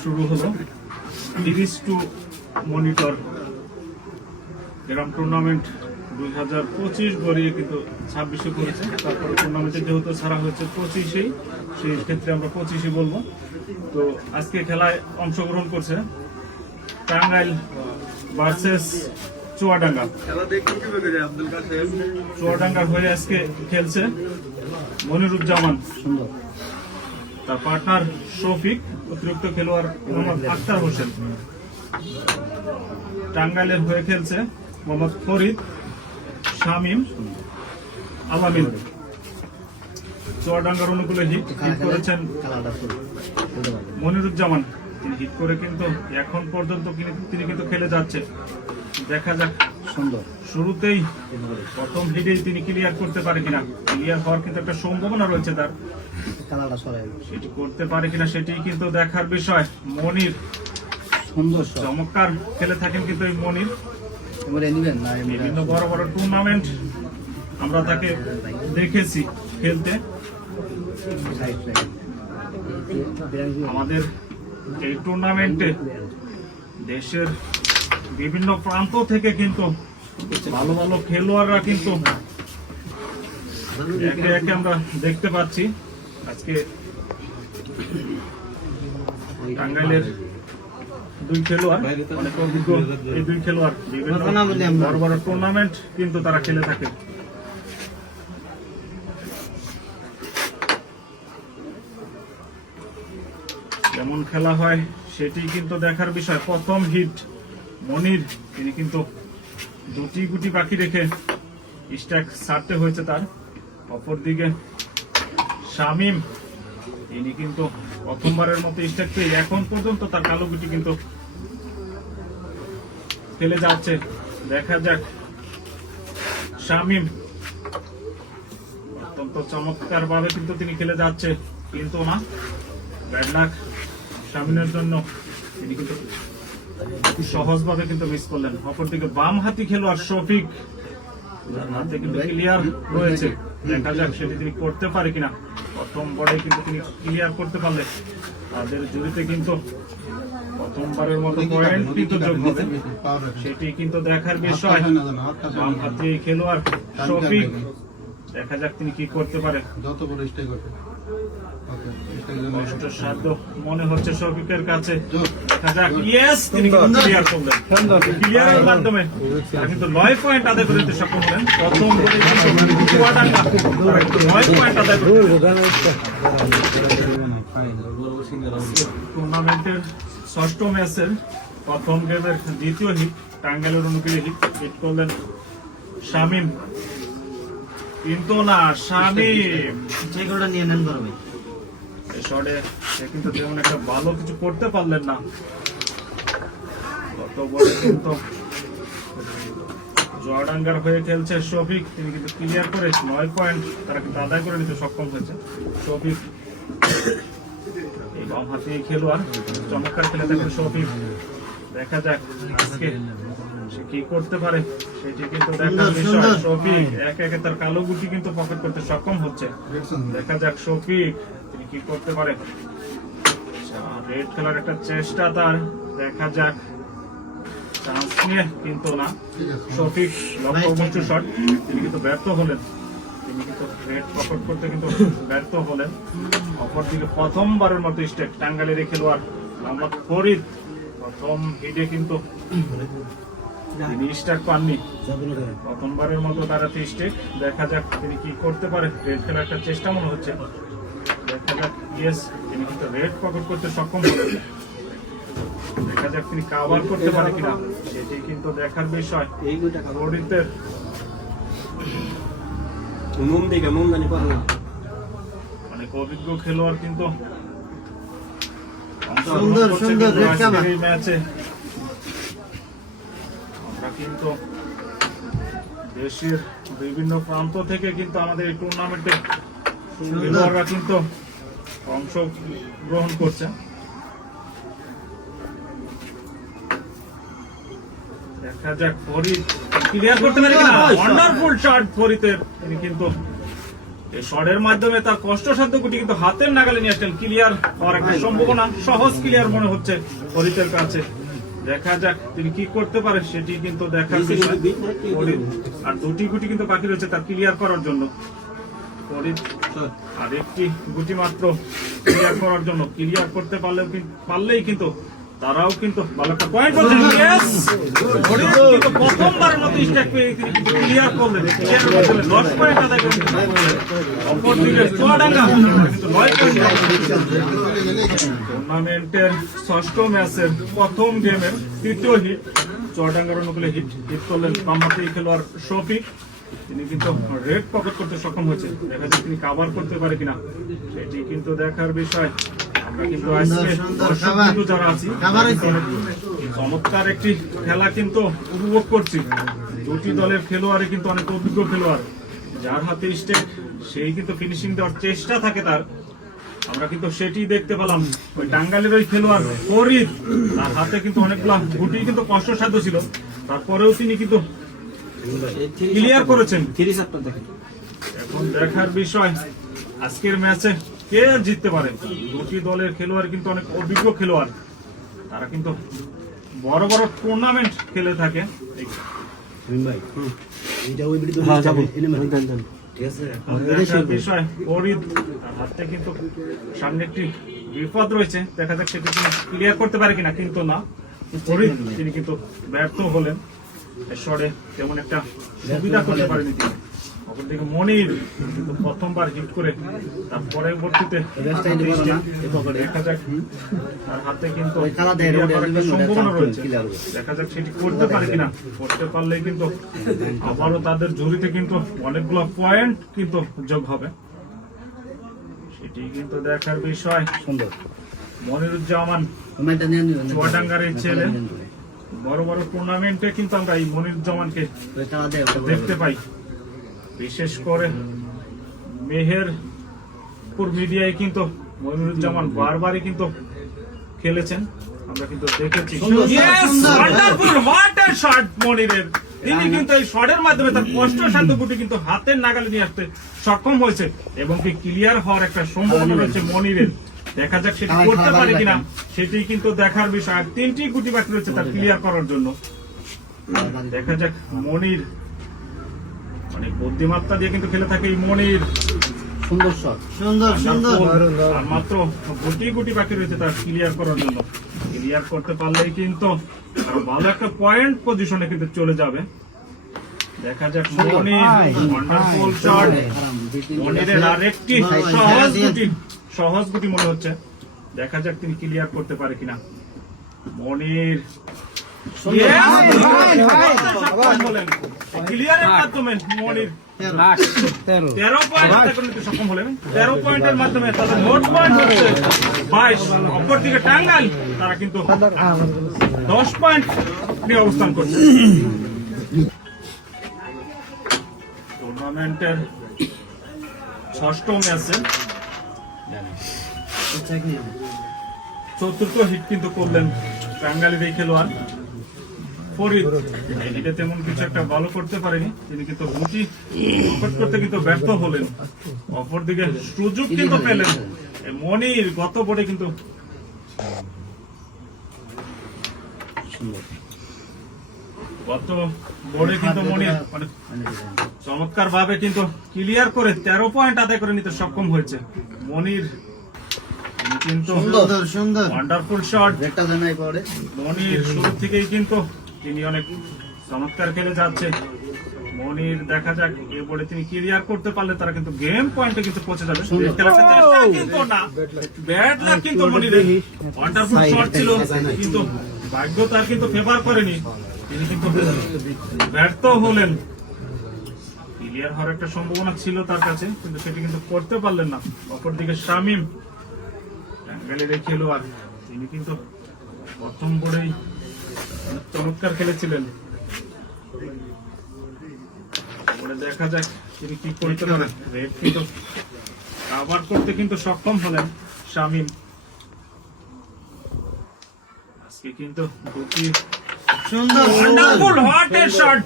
শুরু হলো। তিরিশ টু মনিটর এরকম টুর্নামেন্ট দুই হাজার পঁচিশ গড়িয়ে কিন্তু ছাব্বিশে করেছে তারপরে টুর্নামেন্টে যেহেতু ছাড়া হয়েছে পঁচিশেই, সেই ক্ষেত্রে আমরা পঁচিশে বলব। তো আজকে খেলায় অংশগ্রহণ করছে টাঙ্গাইল ভার্সেস চুয়াডাঙ্গা। চুয়াডাঙ্গার হয়ে আজকে খেলছে মনিরুজ্জামান। সুন্দর। তার পার্টনার শফিক অতিরিক্ত খেলোয়াড় মোহাম্মদ আক্তার হোসেন। টাঙ্গাইলের হয়ে খেলছে মোহাম্মদ ফরিদ শামীম আলামিন। চুয়াডাঙ্গার অনুকূলে হিট হিট করেছেন মনিরুজ্জামান। তিনি হিট করে কিন্তু এখন পর্যন্ত তিনি তিনি কিন্তু খেলে যাচ্ছে দেখা যাক। সুন্দর। শুরুতেই প্রথম হিটেই তিনি ক্লিয়ার করতে পারে কিনা। ক্লিয়ার হওয়ার কিন্তু একটা সম্ভাবনা রয়েছে তার। সেটি করতে পারে কিনা সেটি কিন্তু দেখার বিষয়। মনির। সুন্দর চমৎকার খেলে থাকেন কিন্তু এই মনির। বিভিন্ন বড় বড় টুর্নামেন্ট আমরা তাকে দেখেছি খেলতে। আমাদের এই টুর্নামেন্টে দেশের বিভিন্ন প্রান্ত থেকে কিন্তু ভালো ভালো খেলোয়াড়রা কিন্তু আমরা দেখতে পাচ্ছি। আজকে টাঙ্গাইলের দুই খেলোয়াড় দুই খেলোয়াড় বড় বড় টুর্নামেন্ট কিন্তু তারা খেলে থাকে। কেমন খেলা হয়, সেটি কিন্তু দেখার বিষয়। প্রথম হিট মনির তিনি কিন্তু দুটি গুটি পাখি রেখে স্ট্যাক সারতে হয়েছে তার। অপরদিকে শামিম তিনি কিন্তু প্রথমবারের মতো স্ট্যাক পেয়ে এখন পর্যন্ত তার কালো গুটি কিন্তু ফেলে যাচ্ছে। দেখা যাক। শামিম, অত্যন্ত চমৎকার ভাবে কিন্তু তিনি খেলে যাচ্ছে, কিন্তু না। ব্যাড লাক শামিনের জন্য তিনি কিন্তু সহজভাবে কিন্তু মিস করলেন। অপরদিকে বাম হাতি খেলোয়াড় শফিক হাতে কিন্তু ক্লিয়ার রয়েছে দেখা যাক সেটি তিনি করতে পারে কিনা। কিন্তু তিনি ক্লিয়ার করতে পারলে তাদের জুড়িতে কিন্তু প্রথমবারের মতো পয়েন্ট কিন্তু যোগ হবে। সেটি কিন্তু দেখার বিষয়। বাম হাতি খেলোয়াড় শফিক। দেখা। যাক তিনি কি করতে পারে। যত বড় স্টে করবে ওকে মনে হচ্ছে শফিকের কাছে। টুর্নামেন্টের ষষ্ঠ ম্যাচের প্রথম গেমের দ্বিতীয় হিট টাঙ্গাইলের অনুকূলে হিট হিট করলেন শামিম। কিন্তু না, শামিম। নিয়ে নেন শটে সে কিন্তু তেমন একটা ভালো কিছু করতে পারলেন না। গত বলে কিন্তু হয়ে খেলছে শফিক। তিনি কিন্তু ক্লিয়ার করে নয় পয়েন্ট তারা কিন্তু আদায় করে নিতে সক্ষম হয়েছে। শফিক এই বাম হাতে খেলোয়াড় চমৎকার খেলে থাকেন শফিক। দেখা যাক আজকে সে কি করতে পারে। সেটি কিন্তু দেখার বিষয়। শফিক একে একে তার কালো গুটি কিন্তু পকেট করতে সক্ষম হচ্ছে। দেখা যাক শফিক তিনি কি করতে পারে রেড খেলার একটা চেষ্টা তার। দেখা যাক। চান্স নিয়ে কিন্তু না। শফিক লক্ষ্য শট তিনি কিন্তু ব্যর্থ হলেন। তিনি কিন্তু রেড পকেট করতে কিন্তু ব্যর্থ হলেন। অপরদিকে প্রথমবারের মতো স্টেক টাঙ্গালের এই খেলোয়াড় মোহাম্মদ ফরিদ। প্রথম হিটে কিন্তু তিনি স্টাক পাননি। প্রথমবারের মতো তারাতে স্টেক দেখা যাক তিনি কি করতে পারে রেড খেলার একটা চেষ্টা মনে হচ্ছে। যাক ইয়েস তিনি কিন্তু রেড পকেট করতে সক্ষম হলেন দেখা যাক তিনি কাভার করতে পারে কিনা। সেটি কিন্তু দেখার বিষয়। এই গোলটা ফরিদের মুম দিকে মুম জানি পারো অনেক অভিজ্ঞ খেলোয়াড় কিন্তু। সুন্দর, সুন্দর, red cover। এই ম্যাচে। আমরা কিন্তু দেশের বিভিন্ন প্রান্ত থেকে কিন্তু আমাদের এই টুর্নামেন্টে খেলোয়াড়রা কিন্তু অংশগ্রহণ করছে। দেখা যাক ফরিদ ক্লিয়ার করতে পারে কিনা? ওয়ান্ডারফুল শট ফরিদের তিনি কিন্তু এই শটের মাধ্যমে তার কষ্টসাধ্য গুটি কিন্তু হাতের নাগালে নিয়ে আসলেন। ক্লিয়ার হওয়ার একটা সম্ভাবনা সহজ ক্লিয়ার মনে হচ্ছে ফরিদের কাছে। দেখা যাক তিনি কি করতে পারে সেটি কিন্তু দেখার বিষয়। আর দুটি গুটি কিন্তু বাকি রয়েছে তার ক্লিয়ার করার জন্য। ফরিদ আর একটি গুটি মাত্র ক্লিয়ার করার জন্য ক্লিয়ার করতে পারলেও পারলেই কিন্তু তারাও কিন্তু ভালো একটা পয়েন্ট কিন্তু মতো স্ট্রাইক পেয়ে তিনি কিন্তু ক্লিয়ার করলেন। ক্লিয়ার করলেন 10 পয়েন্ট আদায় করলেন অপরদিকে চুয়াডাঙ্গা কিন্তু 9 পয়েন্ট টুর্নামেন্টের ষষ্ঠ ম্যাচের প্রথম গেমের তৃতীয় হিট চুয়াডাঙ্গার অনুকূলে হিট হিট করলেন বামহাতি খেলোয়াড় শফিক। তিনি কিন্তু রেড পকেট করতে সক্ষম হয়েছে দেখা যাক তিনি কাভার করতে পারে কিনা। সেটি কিন্তু দেখার বিষয়। আমরা কিন্তু আজকে যারা আছি চমৎকার একটি খেলা কিন্তু উপভোগ করছি। দুটি দলের খেলোয়াড়ে কিন্তু অনেক অভিজ্ঞ খেলোয়াড়। যার হাতে স্টেক সেই কিন্তু ফিনিশিং দেওয়ার চেষ্টা থাকে তার। আমরা কিন্তু সেটি দেখতে পেলাম। ওই টাঙ্গালের ওই খেলোয়াড় ফরিদ তার হাতে কিন্তু অনেকগুলা গুটি কিন্তু কষ্টসাধ্য ছিল। তারপরেও তিনি কিন্তু ক্লিয়ার করেছেন? দেখেন। এখন দেখার বিষয় আজকের ম্যাচে কে জিততে পারে? দুটি দলের খেলোয়াড় কিন্তু অনেক অভিজ্ঞ খেলোয়াড়। তারা কিন্তু বড় বড় টুর্নামেন্ট খেলে থাকে। সামনে একটি বিপদ রয়েছে। দেখা যাক সেটা তিনি ক্লিয়ার করতে পারে কিনা কিন্তু না। ফরিদ তিনি কিন্তু ব্যর্থ হলেন। এরপরে তেমন একটা সুবিধা করতে পারেনি তিনি। অপরদিকে মনির কিন্তু প্রথমবার হিট করে তার পরবর্তীতে দেখা যাক। তার হাতে কিন্তু সম্ভাবনা রয়েছে। দেখা যাক সেটি করতে পারে কিনা। করতে পারলে কিন্তু আবারও তাদের ঝুড়িতে কিন্তু অনেকগুলো পয়েন্ট কিন্তু যোগ হবে। সেটি কিন্তু দেখার বিষয়। সুন্দর। মনিরুজ্জামান কমেন্টটা নিয়ে নিবেন চুয়াডাঙ্গার এই ছেলে। বড় বড় টুর্নামেন্টে কিন্তু আমরা এই মনিরুজ্জামানকে দেয় ওটা দেখতে পাই। বিশেষ করে মেহেরপুর মিডিয়ায় কিন্তু মনিরুজ্জামান বারবারই কিন্তু খেলেছেন। আমরা কিন্তু দেখেছি। মনিরের। তিনি কিন্তু এই শটের মাধ্যমে তার কষ্ট সাধ্য গুটি কিন্তু হাতের নাগালে নিয়ে আসতে সক্ষম হয়েছে এবং কি ক্লিয়ার হওয়ার একটা সম্ভাবনা রয়েছে মনিরের। দেখা যাক সেটি করতে পারে কিনা। সেটি কিন্তু দেখার বিষয়। আর তিনটি গুটি বাকি রয়েছে তার ক্লিয়ার করার জন্য। দেখা যাক মনির। অনেক বুদ্ধিমত্তা দিয়ে কিন্তু খেলে থাকে এই মনির। সুন্দর শট সুন্দর সুন্দর। আর মাত্র গুটি গুটি বাকি রয়েছে তার ক্লিয়ার করার জন্য। ক্লিয়ার করতে পারলেই কিন্তু ভালো একটা পয়েন্ট পজিশনে কিন্তু চলে যাবে। দেখা যাক মনির ওয়ান্ডারফুল শট মনিরের আরেকটি সহজ গুটি। সহজ গুটি মনে হচ্ছে। দেখা যাক তিনি ক্লিয়ার করতে পারে কিনা। মনির। ক্লিয়ারের মাধ্যমে মনির। তেরো সক্ষম হলেন। তেরো পয়েন্টের মাধ্যমে তাদের মোট পয়েন্ট হচ্ছে বাইশ। অপরদিকে টাঙ্গাইল তারা কিন্তু দশ পয়েন্ট নিয়ে অবস্থান করছে। টুর্নামেন্টের ষষ্ঠ ম্যাচে চতুর্থ হিট কিন্তু করলেন টাঙ্গাইলের এই খেলোয়াড়। তেমন কিছু একটা ভালো করতে পারেনি। তিনি কিন্তু করতে কিন্তু ব্যর্থ হলেন। অপরদিকে পেলেন। মনির গত বোর্ডে কিন্তু গত বোর্ডে কিন্তু মনির মানে চমৎকার ভাবে কিন্তু ক্লিয়ার করে তেরো পয়েন্ট আদায় করে নিতে সক্ষম হয়েছে। মনির কিন্তু সুন্দর সুন্দর। ওয়ান্ডারফুল শট রেটটা জানাই পরে। মনির শুরু থেকেই কিন্তু তিনি অনেক চমৎকার খেলে যাচ্ছে। মনির দেখা যাক এরপরে তিনি ক্লিয়ার করতে পারলে তারা কিন্তু গেম পয়েন্টে কিন্তু পৌঁছে যাবে। সুন্দর। কিন্তু না। ব্যাট লাগ কিন্তু মনিরের। ওয়ান্ডারফুল শট ছিল কিন্তু ভাগ্য তার কিন্তু ফেভার করেনি। ব্যর্থ হলেন। ক্লিয়ার হওয়ার একটা সম্ভাবনা ছিল তার কাছে, কিন্তু সেটি কিন্তু করতে পারলেন না। অপরদিকে শামিম টাঙ্গাইলের এই খেলোয়াড় তিনি কিন্তু প্রথম অনেক চমৎকার খেলেছিলেন। দেখা যাক তিনি কি করতে পারেন। রেড কিন্তু কাভার করতে কিন্তু সক্ষম হলেন শামিম। আজকে কিন্তু দুটি সুন্দর সুন্দর। ওয়ান্ডারফুল হট এ শট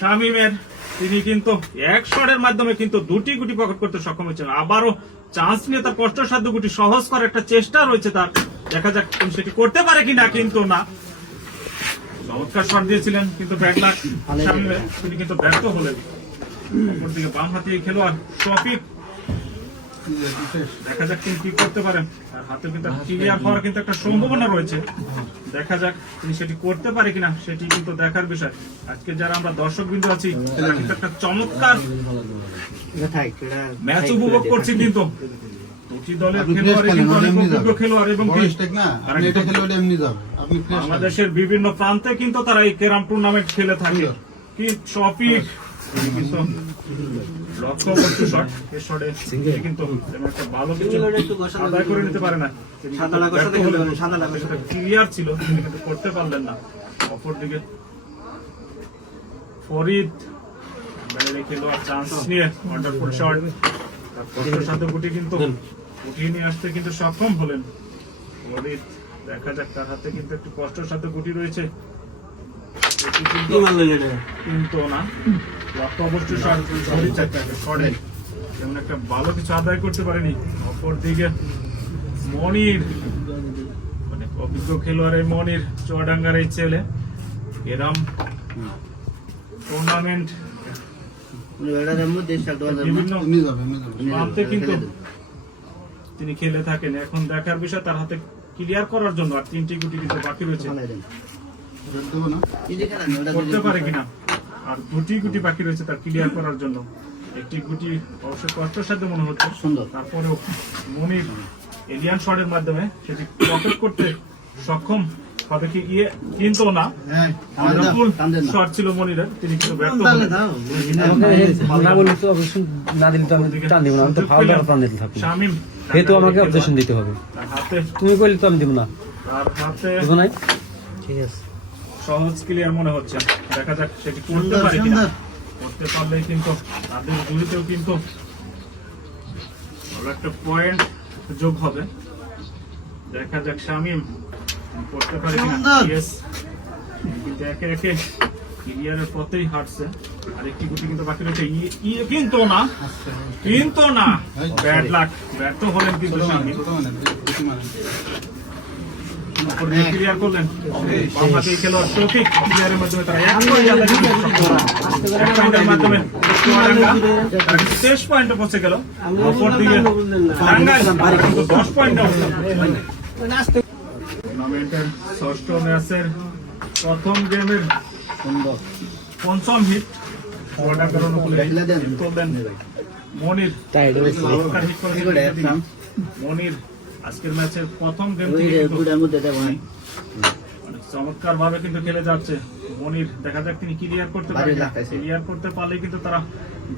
শামিমের তিনি কিন্তু এক শটের মাধ্যমে কিন্তু দুটি গুটি পকেট করতে সক্ষম হয়েছেন। আবারও চান্স নিয়ে তার কষ্টসাধ্য গুটি সহজ করার একটা চেষ্টা রয়েছে তার। দেখা যাক সেটি করতে পারে কিনা কিন্তু না। চমৎকার শট দিয়েছিলেন কিন্তু ব্যাট লাক সামনে তিনি কিন্তু ব্যর্থ হলেন। অপরদিকে বাম হাতে খেলোয়াড় শফিক দেখা যাক তিনি কি করতে পারেন। আর হাতে কিন্তু ক্লিয়ার হওয়ার কিন্তু একটা সম্ভাবনা রয়েছে। দেখা যাক তিনি সেটি করতে পারে কিনা সেটি কিন্তু দেখার বিষয়। আজকে যারা আমরা দর্শক বিন্দু আছি তারা কিন্তু একটা চমৎকার ম্যাচ উপভোগ করছি কিন্তু। বাংলাদেশের বিভিন্ন প্রান্তে কিন্তু তারা এই ক্যারাম টুর্নামেন্ট খেলে থাকে। কি কিন্তু লক্ষ্য বস্তু শট এই শটে কিন্তু একটা ভালো কিছু আদায় করে নিতে পারে না। তিনি সাদা লাগার সাথে খেলতে পারেন, সাদা লাগার সাথে। ক্লিয়ার ছিল তিনি কিন্তু করতে পারলেন না। অপরদিকে ফরিদ ব্যালের খেলোয়াড় চান্স নিয়ে ওয়ান্ডারফুল শট তার কষ্টসাধ্য গুটি কিন্তু উঠিয়ে নিয়ে আসতে কিন্তু সক্ষম হলেন। ফরিদ দেখা যাক তার হাতে কিন্তু একটু কষ্টসাধ্য গুটি রয়েছে। কিন্তু কিন্তু না অবশ্যই শট ফরিদ চারটাকে শটে তেমন একটা ভালো কিছু আদায় করতে পারেনি অপরদিকে মনির মানে অভিজ্ঞ খেলোয়াড় এই মনির চুয়াডাঙ্গার এই ছেলে এরম টুর্নামেন্ট কিন্তু তিনি খেলে থাকেন এখন দেখার বিষয় তার হাতে ক্লিয়ার করার জন্য আর তিনটি গুটি কিন্তু বাকি রয়েছে। করতে পারে কিনা? আর দুটি গুটি বাকি রয়েছে তার ক্লিয়ার করার জন্য। একটি গুটি অবশ্যই কষ্টসাধ্য মনে হচ্ছে। সুন্দর। তারপরেও মনির এলিয়ান শটের মাধ্যমে সেটি পকেট করতে সক্ষম হবে কি ইয়ে? কিন্তু না। হ্যাঁ। শট ছিল মনিরের তিনি কিন্তু ব্যর্থ না বললে তো অবশ্যই না দিলে তো আমি টান দিব না। আমি তো ভালো দ্বারা টান দিতে থাকব। শামিম যেহেতু আমাকে অবজেকশন দিতে হবে। তুমি বললে তো আমি দিব না। তার হাতে বুঝো নাই? ঠিক আছে। সহজ ক্লিয়ার মনে হচ্ছে দেখা যাক সেটি করতে পারে কিনা। করতে পারলেই কিন্তু তাদের জুড়িতেও কিন্তু একটা পয়েন্ট যোগ হবে। দেখা যাক শামিম করতে পারে কিনা। ইয়েস কিন্তু একে একে ক্লিয়ারের পথেই হাঁটছে। আর একটি গুটি কিন্তু বাকি রয়েছে। কিন্তু না। কিন্তু না। ব্যাড লাক ব্যর্থ হলেন কিন্তু শামিম। ক্লিয়ার করলেন? খেলোয়াড় শফিক ক্লিয়ারের মাধ্যমে তারা এক মাধ্যমে পয়েন্টে পৌঁছে গেল। দশ পয়েন্টে টুর্নামেন্টের ষষ্ঠ ম্যাচের প্রথম গেমের পঞ্চম হিট মনির। মনির আজকের ম্যাচের প্রথম গেম চমৎকার ভাবে কিন্তু খেলে যাচ্ছে। মনির দেখা যাক তিনি ক্লিয়ার করতে পারেন ক্লিয়ার করতে পারলে কিন্তু তারা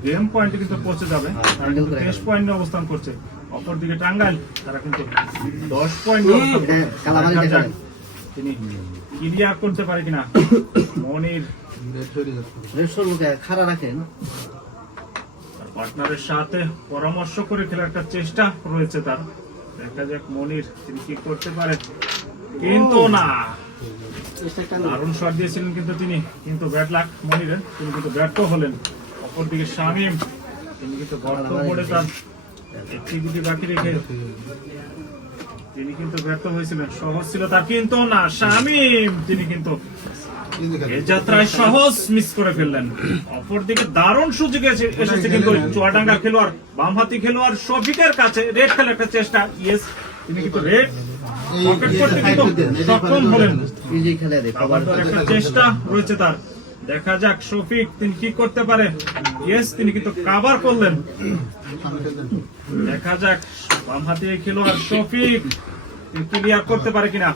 গেম পয়েন্টে কিন্তু পৌঁছে যাবে। হ্যাঁ, তারা কিন্তু তেইশ পয়েন্টে অবস্থান করছে। অপরদিকে টাঙ্গাইল তারা কিন্তু দশ পয়েন্ট দেখালেন। তিনি ক্লিয়ার করতে পারে কিনা। মনির খাড়া রাখেন পার্টনারের সাথে পরামর্শ করে খেলার একটা চেষ্টা রয়েছে তার। দেখা যাক মনির তিনি কি করতে পারেন? কিন্তু না। দারুণ শট দিয়েছিলেন কিন্তু তিনি। কিন্তু ব্যাট লাক মনিরের। তিনি কিন্তু ব্যর্থ হলেন। অপরদিকে শামিম তিনি কিন্তু গর্ত পড়ে তার একটি বাকি রেখে তিনি কিন্তু ব্যর্থ হয়েছিলেন। সহজ ছিল তার কিন্তু না শামিম তিনি কিন্তু এই যাত্রায় সহজ মিস করে ফেললেন। অপরদিকে দারুণ সুযোগ এসেছে কিন্তু ওই চুয়াডাঙ্গার খেলোয়াড় বামহাতি খেলোয়াড় শফিকের কাছে রেড খেলার একটা চেষ্টা। ইয়েস তিনি কিন্তু রেড পকেট করতে কিন্তু সক্ষম হলেন। ইজি খেলে দে আবার একটা চেষ্টা রয়েছে তার। দেখা যাক শফিক তিনি কি করতে পারে। ইয়েস তিনি কিন্তু কাভার করলেন। দেখা যাক বামহাতি খেলোয়াড় শফিক তিনি ক্লিয়ার করতে পারে কিনা।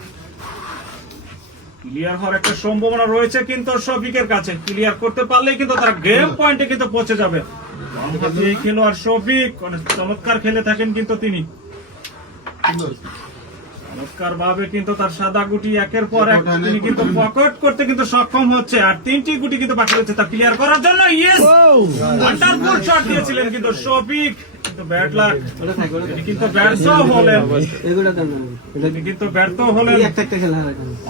ক্লিয়ার হওয়ার একটা সম্ভাবনা রয়েছে কিন্তু শফিকের কাছে। ক্লিয়ার করতে পারলেই কিন্তু তারা গেম পয়েন্টে কিন্তু পৌঁছে যাবে। খেলোয়াড় শফিক চমৎকার খেলে থাকেন কিন্তু তিনি। ভাবে কিন্তু তার সাদা গুটি একের পর এক তিনি কিন্তু পকেট করতে কিন্তু সক্ষম হচ্ছে। আর তিনটি গুটি কিন্তু বাকি রয়েছে তা ক্লিয়ার করার জন্য ইয়েস ওয়ান্ডারফুল শট দিয়েছিলেন কিন্তু শফিক ব্যাট লাক তিনি কিন্তু ব্যর্থ হলেন। তিনি কিন্তু ব্যর্থ হলেন।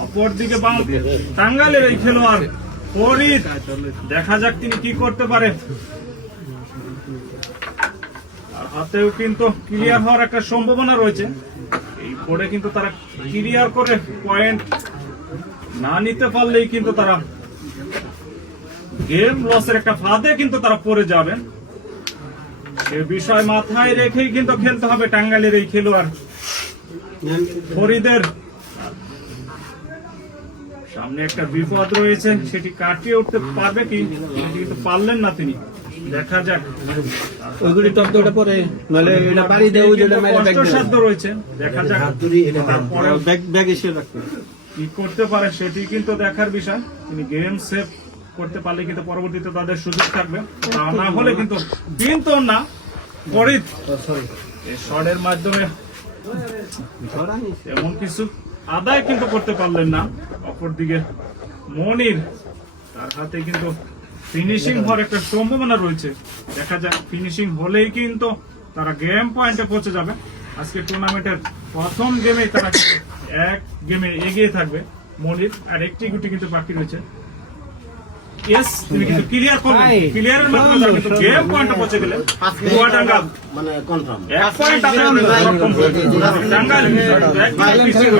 অপরদিকে এই খেলোয়াড় ফরিদ। দেখা যাক তিনি কি করতে পারে আর হাতেও কিন্তু ক্লিয়ার হওয়ার একটা সম্ভাবনা রয়েছে। পরে কিন্তু তারা ক্লিয়ার করে পয়েন্ট না নিতে পারলেই কিন্তু তারা গেম লসের একটা ফাঁদে কিন্তু তারা পড়ে যাবেন। সে বিষয় মাথায় রেখেই কিন্তু খেলতে হবে টাঙ্গাইলের এই খেলোয়াড়। ফরিদের সামনে একটা বিপদ রয়েছে, সেটি কাটিয়ে উঠতে পারবে কি? কিন্তু পারলেন না তিনি। দেখা যাক। ওইগুলি টপ ওটা পরে নলে এটা বাড়ি দেও যেটা মেরে ব্যাগ কষ্টসাধ্য রয়েছে। দেখা যাক। হাতুড়ি এটা তারপরে ব্যাগ ব্যাগ এসে রাখতে কি করতে পারে সেটি কিন্তু দেখার বিষয়। তিনি গেম সেভ করতে পারলে কিন্তু পরবর্তীতে তাদের সুযোগ থাকবে। তা না হলে কিন্তু কিন্তু না ফরিদ এই শটের মাধ্যমে এমন কিছু আদায় কিন্তু করতে পারলেন না। অপরদিকে মনির তার হাতে কিন্তু ফিনিশিং হওয়ার একটা সম্ভাবনা রয়েছে। দেখা যাক ফিনিশিং হলেই কিন্তু তারা গেম পয়েন্টে পৌঁছে যাবে। আজকে টুর্নামেন্টের প্রথম গেমে তারা কিন্তু এক গেমে এগিয়ে থাকবে মনির আর একটি গুটি কিন্তু বাকি রয়েছে। ইয়েস তিনি কিন্তু ক্লিয়ার করবেন ক্লিয়ারের মাধ্যমে তারা কিন্তু গেম পয়েন্টে পৌঁছে গেলে। চুয়াডাঙ্গা মানে কনফার্ম এক পয়েন্ট আদায় করতে সক্ষম হয়েছে টাঙ্গাইল এক পয়েন্ট পিছিয়ে